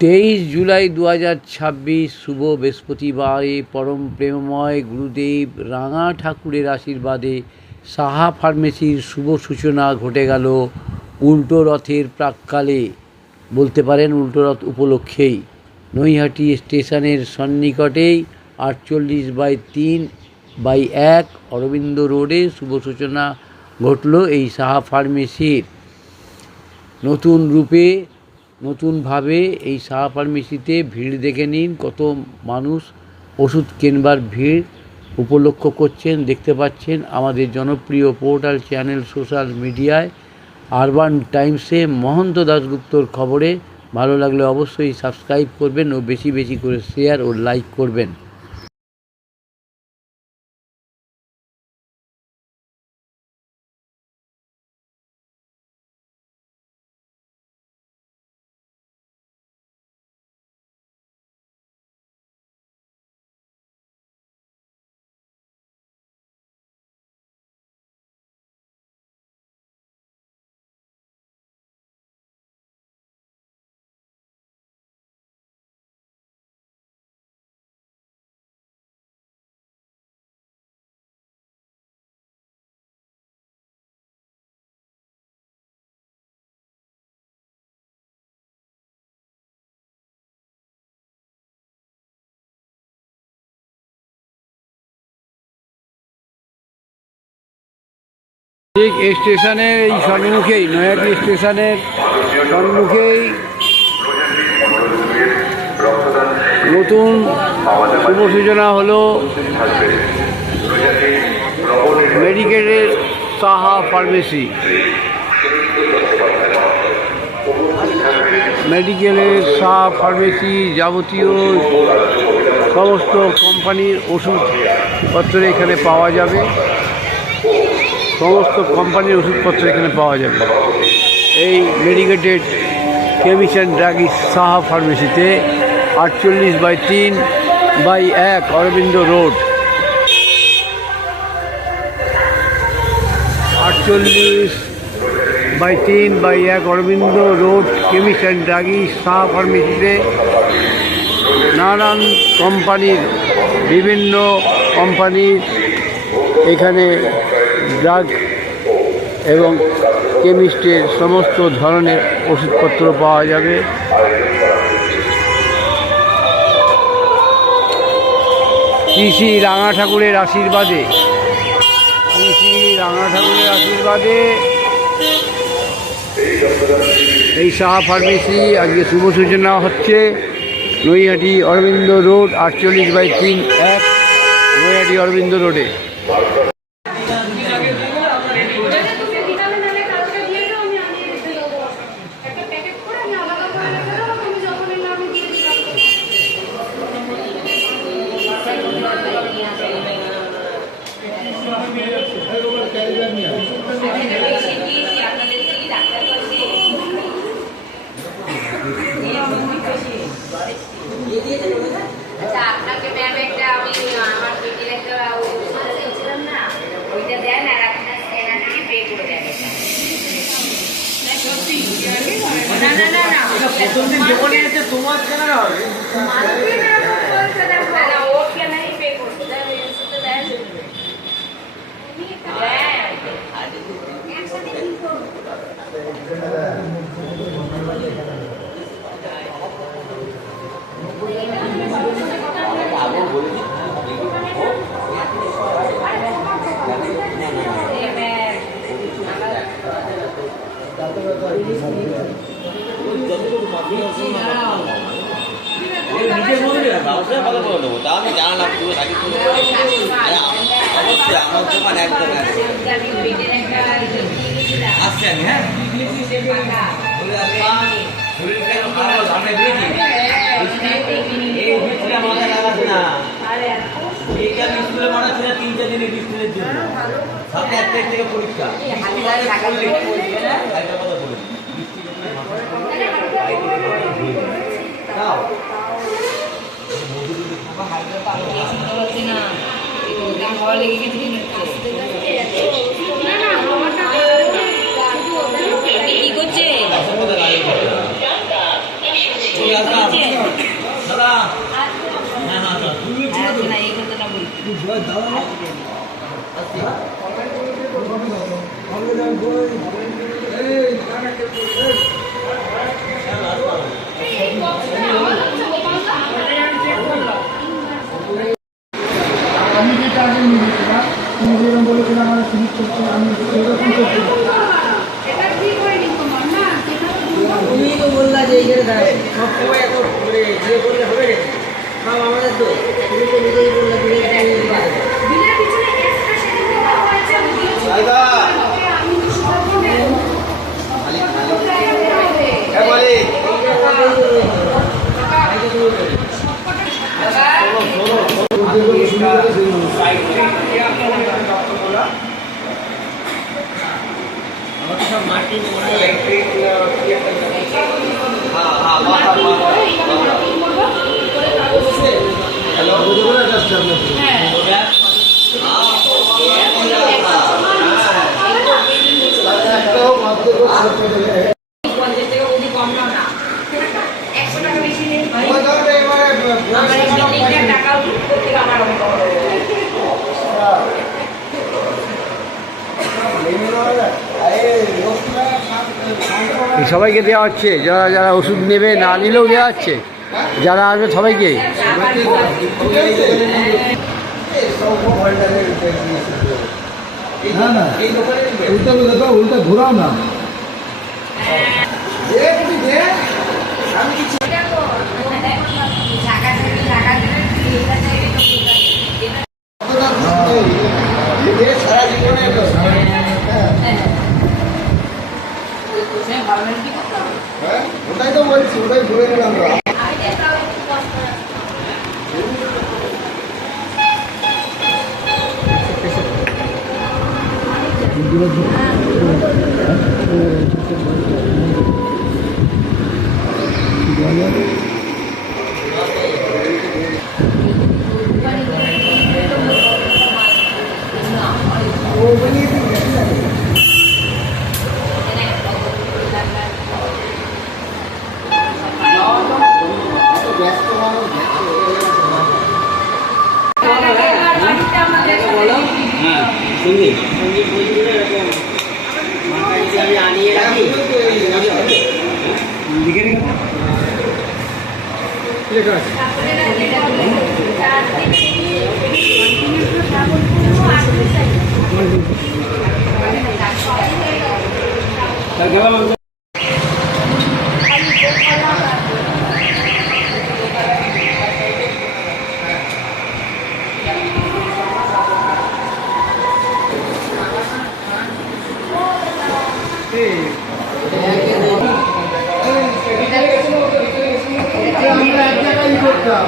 23 জুলাই 2026 শুভ বৃহস্পতিবারে পরম প্রেমময় গুরুদেব রাঙা ঠাকুরের আশীর্বাদে সাহা ফার্মেসির শুভ সূচনা ঘটে গেল উল্টো রথের প্রাক্কালে, বলতে পারেন উল্টো রথ উপলক্ষেই। নৈহাটি স্টেশনের সন্নিকটেই 48/3/1 অরবিন্দ রোডে শুভ সূচনা ঘটল এই সাহা ফার্মেসির। নতুন রূপে নতুনভাবে এই সাহা ফার্মেসিতে ভিড় দেখে নিন, কত মানুষ ওষুধ কেনবার ভিড় উপলক্ষ করছেন। দেখতে পাচ্ছেন আমাদের জনপ্রিয় পোর্টাল চ্যানেল সোশ্যাল মিডিয়ায় আরবান টাইমসে মহন্ত দাশগুপ্তর খবরে। ভালো লাগলে অবশ্যই সাবস্ক্রাইব করবেন ও বেশি বেশি করে শেয়ার ও লাইক করবেন। ঠিক স্টেশনের এই সম্মুখেই, নৈহাটি স্টেশনের সম্মুখেই নতুন শুভ সূচনা হলো মেডিকেলের সাহা ফার্মেসি। মেডিকেলের সাহা ফার্মেসি যাবতীয় সমস্ত কোম্পানির ওষুধপত্র এখানে পাওয়া যাবে। সমস্ত কোম্পানির ওষুধপত্র এখানে পাওয়া যাবে এই medicated chemist and druggist Saha ফার্মেসিতে, 48/3/1 Aurobindo road. 48/3/1 Aurobindo road chemist and druggist Saha ফার্মেসিতে নানান কোম্পানির, বিভিন্ন কোম্পানির এখানে ড্রাগ এবং কেমিস্টের সমস্ত ধরনের ওষুধপত্র পাওয়া যাবে। শ্রী রাঙা ঠাকুরের আশীর্বাদে, এই সাহা ফার্মেসি আজকে শুভ সূচনা হচ্ছে। নৈহাটি অরবিন্দ রোড, 48/3/1 নৈহাটি অরবিন্দ রোডে। আপনাকে ম্যাম একটা আমি আমার বেটির একটা দিয়েছিলাম না, ওইটা দেন আর আপনার স্ক্যানার থেকে পে করে দেন। না না না না, প্রথম দিন যখন এসে তোমার স্ক্যানার হবে, না ও স্ক্যানারই পে করবে। দেন এসে দেন একসাথে কি করব। নিজের মধ্যে ব্যবসায় ভালো করে দেবো, তা আমি জানালাম পুরো থাকি অবশ্যই আমার দোকান একদম আসছে। আমি হ্যাঁ এইটা স্কুলে মানা ছিল 3-4 দিনের স্কুলের জন্য, সামনে 1 তারিখ থেকে পরীক্ষা। কি করছে? আমি যেটা আগে নিয়েছিলাম তুমি যেরকম বলেছিলাম আমার ফিনিশ করতে আমি সেরকম করছি তুমি তো বললা যে এইখানে দাঁড়াবে সব সময় এখন মানে ইয়ে করলে হবে নাকি সব আমাদের তো তুমি তো নিজেই বললা যে বিলের পিছনে একটা সেদিন দেওয়া হয়েছে আমি সব মাটি পঞ্চাশ টাকা অবধি কম নাও না 100 টাকা বেশি নেই আমার এই বিল্ডিংটার টাকাও প্রত্যেক আমার এই সবাইকে দেওয়া হচ্ছে যারা যারা ওষুধ নেবে না নিলেও দেওয়া হচ্ছে যারা আসবে সবাইকে। না না উল্টা দেখো উল্টা ঘোরাও না ওটাই তো বলছি ওটাই ঘুরে নিলাম হ্যাঁ সঙ্গীত আমি আনিয়ে রাখি লিখে রেখে ঠিক আছে গেলাম আমরা এক জায়গায় করতাম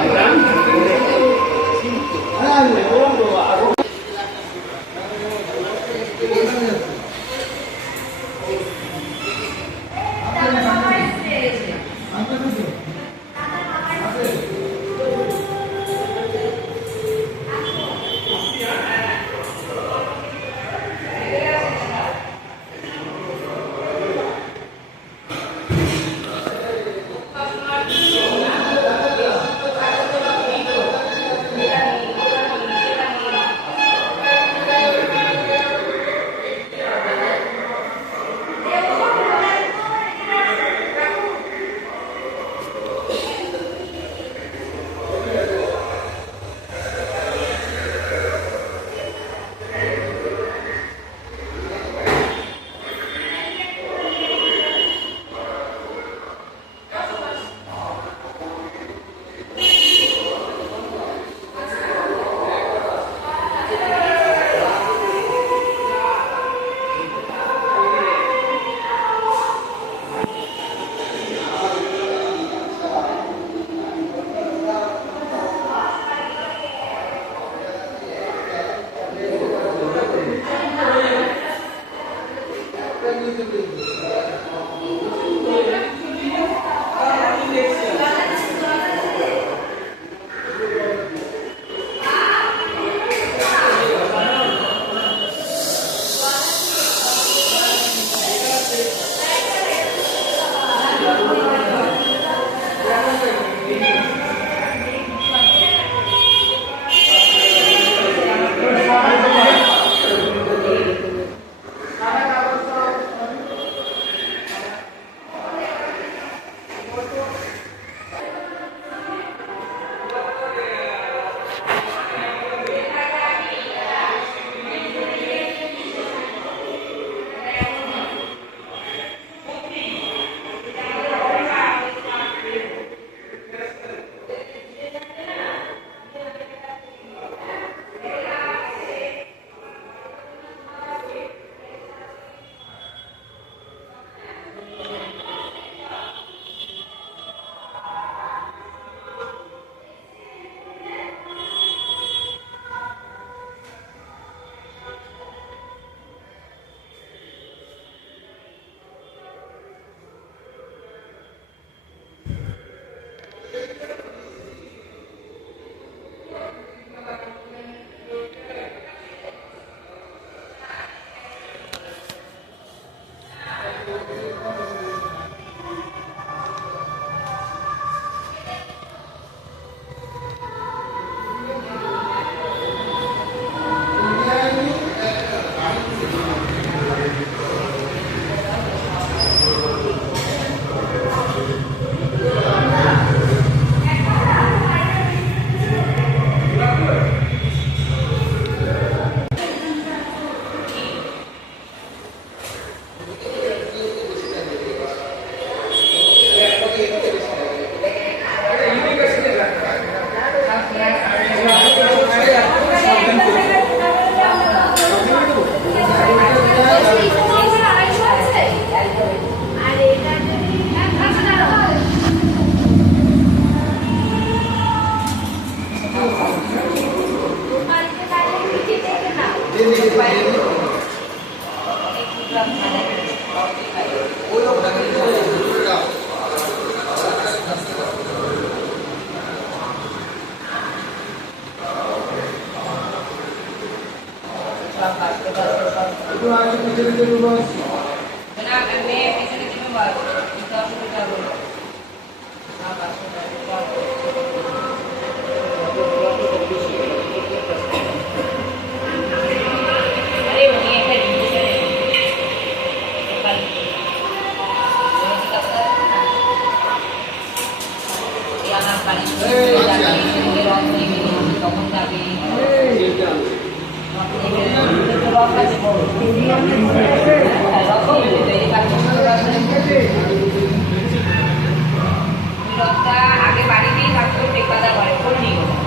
আগে বাড়িতেই থাকতো, টেকাদা করে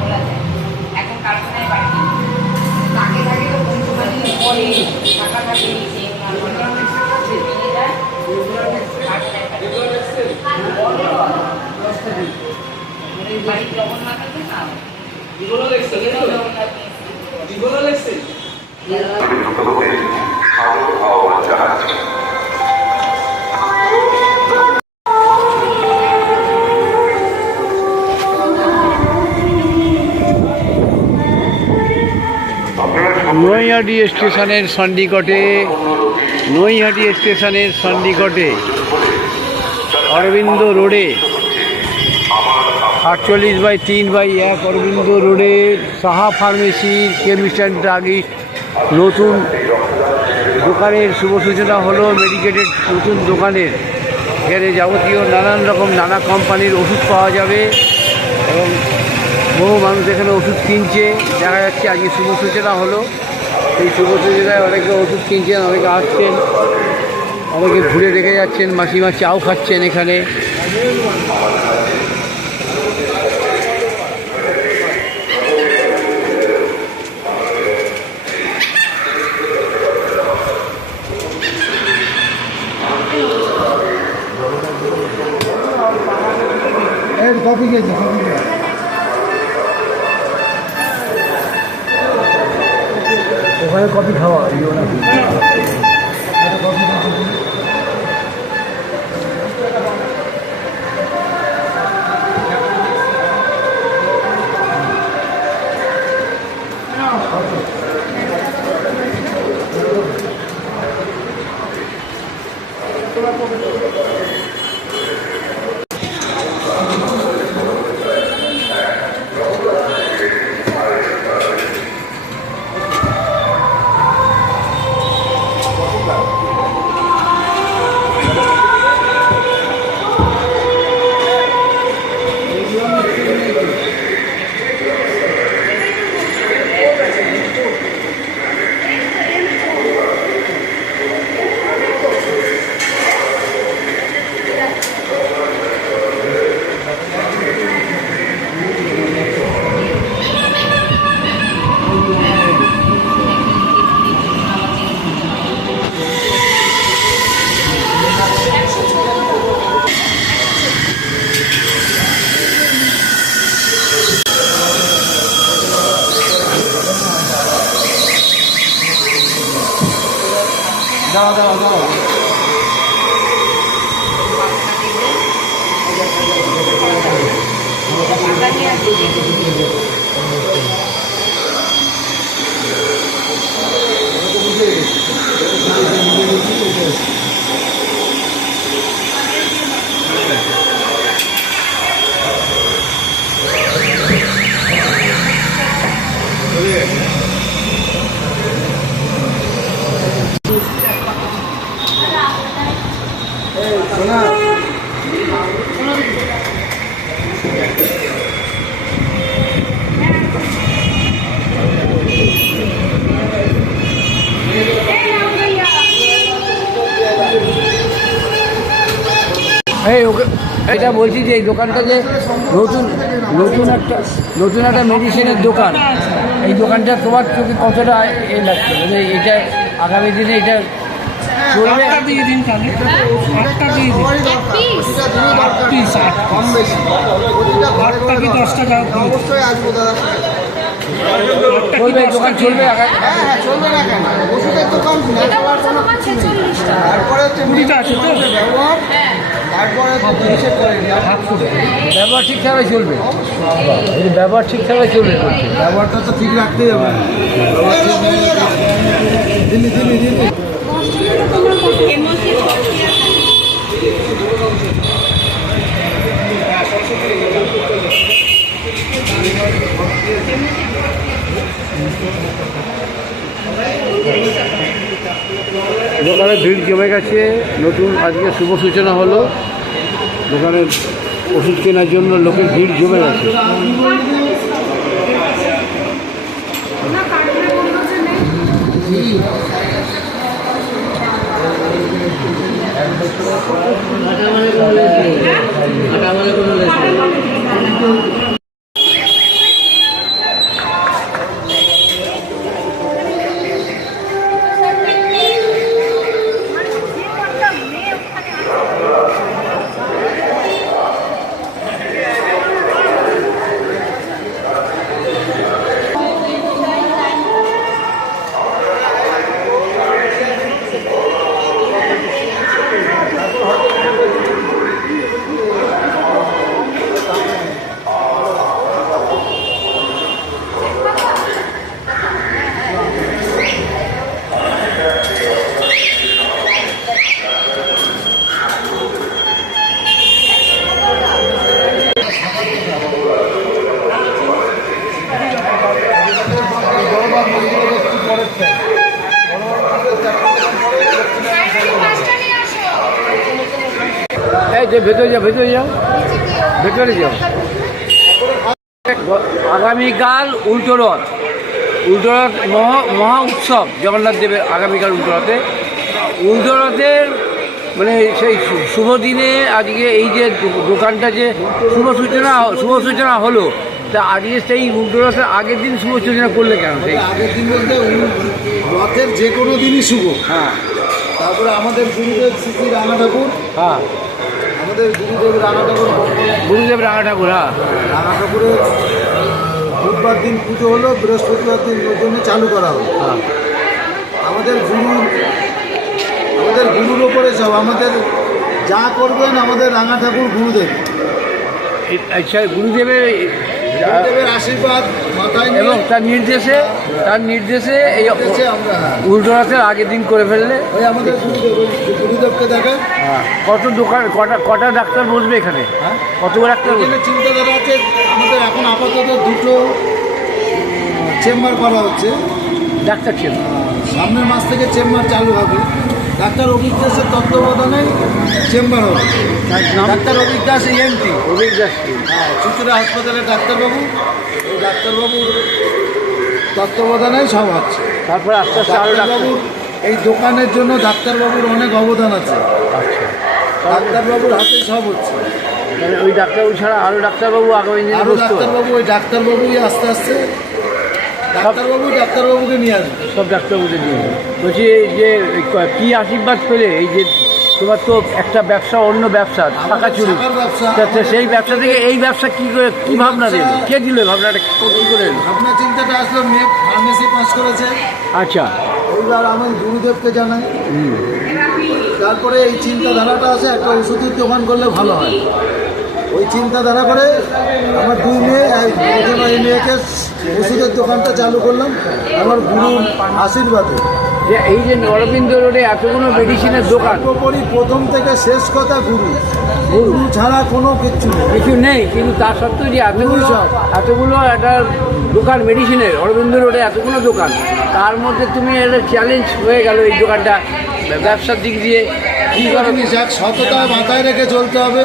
বলা যায়, এখন কারখানায় বাড়ি আগে থাকে তো পঞ্চমালি পরে টাকা থাকে নিচে বাড়ির জগন্নাথ আছে না, নৈহাটি স্টেশনের সন্নিকটে অরবিন্দ রোডে 48/3/1 অরবিন্দ রোডের সাহা ফার্মেসির কেমিস্ট অ্যান্ড ড্রাগিস্ট নতুন দোকানের শুভ সূচনা হলো। মেডিকেটেড নতুন দোকানের, এখানে যাবতীয় নানান রকম নানা কোম্পানির ওষুধ পাওয়া যাবে এবং বহু মানুষ এখানে ওষুধ কিনছে। দেখা যাচ্ছে আজকে শুভ সূচনা হলো, এই শুভ সূচনায় অনেকে ওষুধ কিনছেন, অনেকে আসছেন, অনেকে ঘুরে দেখে যাচ্ছেন, মাসিমা চাও খাচ্ছেন এখানে। কফি খেয়েছে, কফি খেয়ে ওখানে কফি খাওয়া কফি যেটা বলছি যে এই দোকানটা যে নতুন নতুন একটা মেডিসিনের দোকান, এই দোকানটা তোমার চোখে কতটা এ লাগছে মানে এটা আগামী দিনে এটা চলবে? দিয়ে দিন তাহলে আটটা দিয়ে দিন, পিস কম বেশি প্রতিটা ঘরে আটটা কি 10 টাকা অবশ্যই আসবো দাদা। চলবে, এই দোকান চলবে হ্যাঁ হ্যাঁ, চলবে না কেন, ওষুধের দোকান তারপরে হচ্ছে কুড়িটা আছে তো? ব্যবহার, তারপরে হচ্ছে জিনিসের কোয়ালিটি। ব্যবহার ঠিকঠাকই চলবে, এই ব্যবহার ঠিকঠাকই চলবে বলছে। ব্যবহারটা তো ঠিক রাখতেই হবে। দিল্লি দিল্লি দিল্লি দোকানে ভিড় জমে গেছে, নতুন আজকে শুভ সূচনা হলো, দোকানের ওষুধ কেনার জন্য লোকের ভিড় জমে গেছে। এই যে ভেতরে যাও, ভেতরে যাও, ভেতরে যাও। আগামীকাল উল্টো রথ মহা উৎসব জগন্নাথ দেবের আগামীকাল উল্টো রথের মানে সেই শুভ দিনে আজকে এই যে দোকানটা যে শুভ সূচনা হলো, তা আজকে সেই উল্টো রথের আগের দিন শুভ সূচনা করলে কেন? সেই আগের দিন বলতে রথের যে কোনো দিনই শুভ। হ্যাঁ, তারপরে আমাদের গুরুদেব শ্রী রানা ঠাকুর, হ্যাঁ, আমাদের গুরুদেব রানা ঠাকুর, গুরুদেব রাঙা ঠাকুর, হ্যাঁ, রানা ঠাকুরের বুধবার দিন পুজো হলো, বৃহস্পতিবার দিন ওর জন্য চালু করা হলো। হ্যাঁ। আমাদের গুরুর ওপরে সব, আমাদের যা করবেন আমাদের রাঙা ঠাকুর গুরুদেব, আচ্ছা, গুরুদেবের আশীর্বাদ মাথায় নিয়ে এবং তার নির্দেশে এই এসে আমরা উল্টো রথের আগের দিন করে ফেললে। ওই আমাদের গুরুদেবকে দেখায়। হ্যাঁ, কটা ডাক্তার বসবে এখানে? হ্যাঁ, কতগুলো ডাক্তার বসবে? এখানে চিন্তাধারা আছে আমাদের এখন আপাতত দুটো চেম্বার করা হচ্ছে। ডাক্তার ছিল সামনের মাস থেকে চেম্বার চালু হবে। ডাক্তার অভিক দাসের তত্ত্বাবধানে চেম্বার হবে। ডাক্তার অভিক দাস ENT, হ্যাঁ, চুচুড়া হাসপাতালের ডাক্তারবাবু, ওই ডাক্তারবাবুর তত্ত্বাবধানে সব হচ্ছে। তারপরে আস্তে আস্তে আরো ডাক্তার। ডাক্তারবাবুর এই দোকানের জন্য ডাক্তারবাবুর অনেক অবদান আছে। আচ্ছা, ডাক্তারবাবুর হাতে সব হচ্ছে। তাহলে ওই ডাক্তারবাবু ছাড়া আরো ডাক্তারবাবু আগামী দিনে আরও বসতো? ডাক্তারবাবু, ওই ডাক্তারবাবুই আস্তে আস্তে ডাক্তারবাবুকে নিয়ে আসবে। সব ডাক্তারবাবুদের নিয়ে বলছি যে কী আশীর্বাদ পেলে এই যে তোমার তো একটা ব্যবসা অন্য ব্যবসা টাকা চুরি, শাখার ব্যবসা, তা সেই ব্যবসা থেকে এই ব্যবসা কী করে কী ভাবনা দিল, কে দিল ভাবনাটা, কী করে এলো? ভাবনা চিন্তাটা আসলো, মেয়ে ফার্মেসি পাস করেছে। আচ্ছা, এইবার আমি গুরুদেবকে জানাই, তারপরে এই চিন্তাধারাটা আছে একটা ওষুধের দোকান করলে ভালো হয়। ওই চিন্তাধারা করে আমার দুই মেয়ে, এই মেয়েকে ওষুধের দোকানটা চালু করলাম আমার গুরুর আশীর্বাদে। যে এই যে অরবিন্দ রোডে এতগুলো মেডিসিনের দোকান, সর্বোপরি প্রথম থেকে শেষ কথা গুরু ছাড়া কোনো কিছু নেই, কিন্তু তা সত্ত্বেও যে এতগুলো একটা দোকান মেডিসিনের অরবিন্দ রোডে এতগুলো দোকান, তার মধ্যে তুমি একটা চ্যালেঞ্জ হয়ে গেল এই দোকানটা ব্যবসার দিক দিয়ে কী করো? সততা মাথায় রেখে চলতে হবে,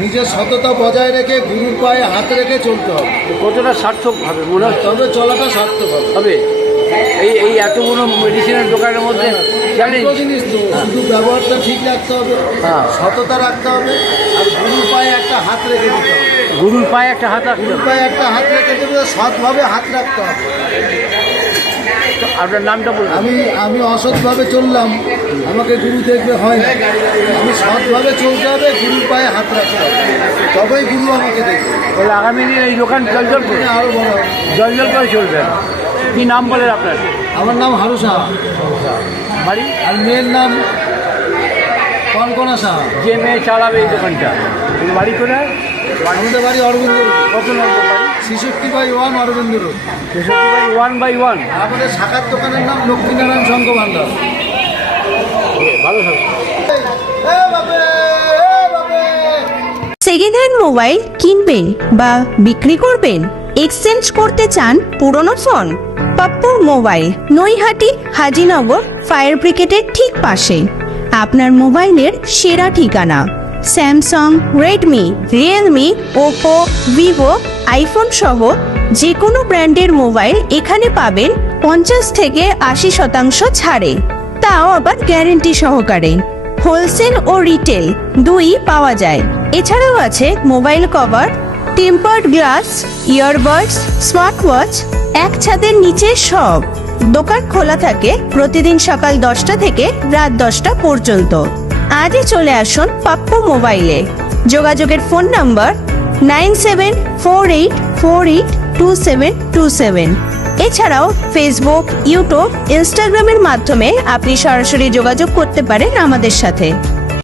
নিজের সততা বজায় রেখে গুরুর পায়ে হাত রেখে চলতে হবে। কতটা সার্থক হবে মনে হচ্ছে? তবে চলাটা সার্থক হবে। এই এতগুলো মেডিসিনের দোকানের মধ্যে চ্যালেঞ্জ। জিনিস তো শুধু ব্যবহারটা ঠিক রাখতে হবে, হ্যাঁ। সততা রাখতে হবে, আর গুরুর হাত রেখে দিতে হবে। গরুর পায়ে একটা হাত রাখতে গরুর হবে। পায়ে একটা হাত রেখে দেবে, সৎভাবে হাত রাখতে হবে। তো আপনার নামটা বলুন। আমি অসৎভাবে চললাম, আমাকে গুরু দেখবে হয় না। আমি সৎভাবে চলতে হবে, গুরুর পায়ে হাত রাখতে হবে, তবেই গুরু আমাকে দেখবে। তাহলে আগামী দিন এই দোকান জল করে আরও বড় হবে। জল করে চলবেন। কি নাম বলেন আপনার? আমার নাম হারু সাহা, বাড়ি? আর মেয়ের নাম কনকনা সাহা। যে মেয়ে চালাবে এই দোকানটা, এই বাড়ি কোথায়? আমাদের বাড়ি অরবিন্দ রোড, কত নম্বর বাড়ি? 66/1 অরবিন্দ রোড। 1/1। আমাদের শাখার দোকানের নাম লক্ষ্মীনারায়ণ সংঘ ভান্ডার। ভালো থাকবে। সেকেন্ড হ্যান্ড মোবাইল কিনবেন বা বিক্রি করবেন, এক্সচেঞ্জ করতে চান পুরনো phone? Pappu mobile, Naihati Hazinagar fire ব্রিগেডের ঠিক পাশে আপনার মোবাইলের সেরা ঠিকানা। Samsung, Redmi, Realme, Oppo, Vivo, iPhone সহ যে কোনো ব্র্যান্ডের মোবাইল এখানে পাবেন 50 থেকে 80% ছাড়ে, তাও আবার গ্যারেন্টি সহকারে। হোলসেল ও রিটেল দুই পাওয়া যায়। এছাড়াও আছে mobile cover, tempered glass, earbuds, smart watch, এক ছাদের নিচে সব। দোকান খোলা থাকে প্রতিদিন সকাল 10টা থেকে রাত 10টা পর্যন্ত। আজই চলে আসুন পাপ্পু মোবাইলে। যোগাযোগের ফোন নাম্বার 9748482727। এছাড়াও ফেসবুক, ইউটিউব, ইনস্টাগ্রামের মাধ্যমে আপনি সরাসরি যোগাযোগ করতে পারেন আমাদের সাথে।